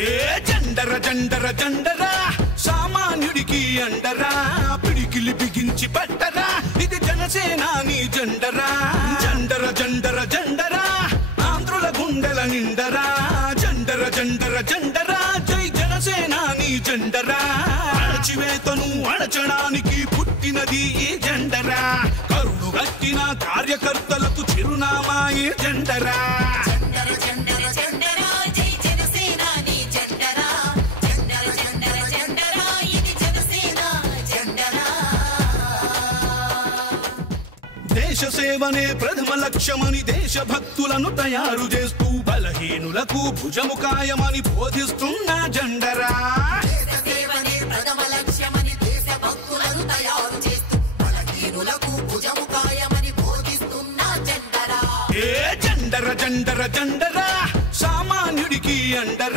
ఏ జెండర జెండర జెండర సామాన్యుడికి అండరా పిడికిలి బిగించి పట్టరా ఇది జనసేనాని జెండరా జెండర జెండర జెండర ఆంధ్రుల గుండెల నిండరా జెండర జెండర జెండర జై జనసేనాని జెండరా అణచివేతను అణచడానికి పుట్టినది ఈ జెండరా కరుడు గట్టిన కార్యకర్తలకు చిరునామా ఈ జెండరా దేశ సేవనే ప్రథమ లక్ష్యమని దేశభక్తులను తయారు చేస్తూ బలహీనులకు భుజము కాయమని బోధిస్తున్న జెండరా ఏ జెండర జెండర జెండర సామాన్యుడికి అండరా